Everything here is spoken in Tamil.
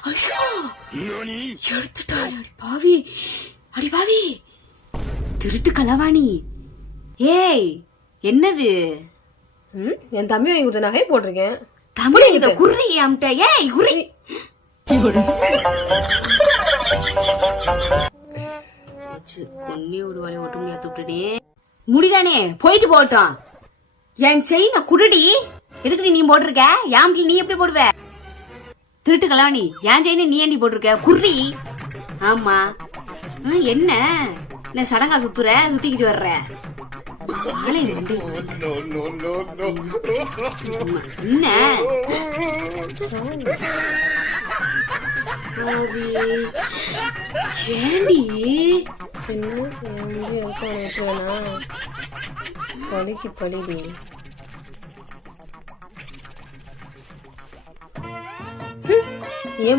ஐயோ எடுத்துட்டாய். பாவி, அடி பாவி, திருட்டு களவாணி. ஏய், என்னது? என் தம்பி வாங்கி கொடுத்த நகை போட்டிருக்கேன். தமிழ் இந்த குர்ரி அம்ட்ட. ஏய் குர்ரி, கொன்னே ஒரு வேலையை ஒட்டு முடியாது விட்டுட்டே. முடிதானே, போயிட்டு போட்டோம். என் செயின குருடி எதுக்கு நீ போட்டிருக்க? என் நீ எப்படி போடுவ? திருட்டு கலாவணி, என் செயின நீ ஏண்டி போட்டிருக்க? குர்ரி. ஆமா, என்ன சடங்கா சுத்துற, சுத்திக்கிட்டு வர்ற? என்ன பழிக்கு பழி. ஏன்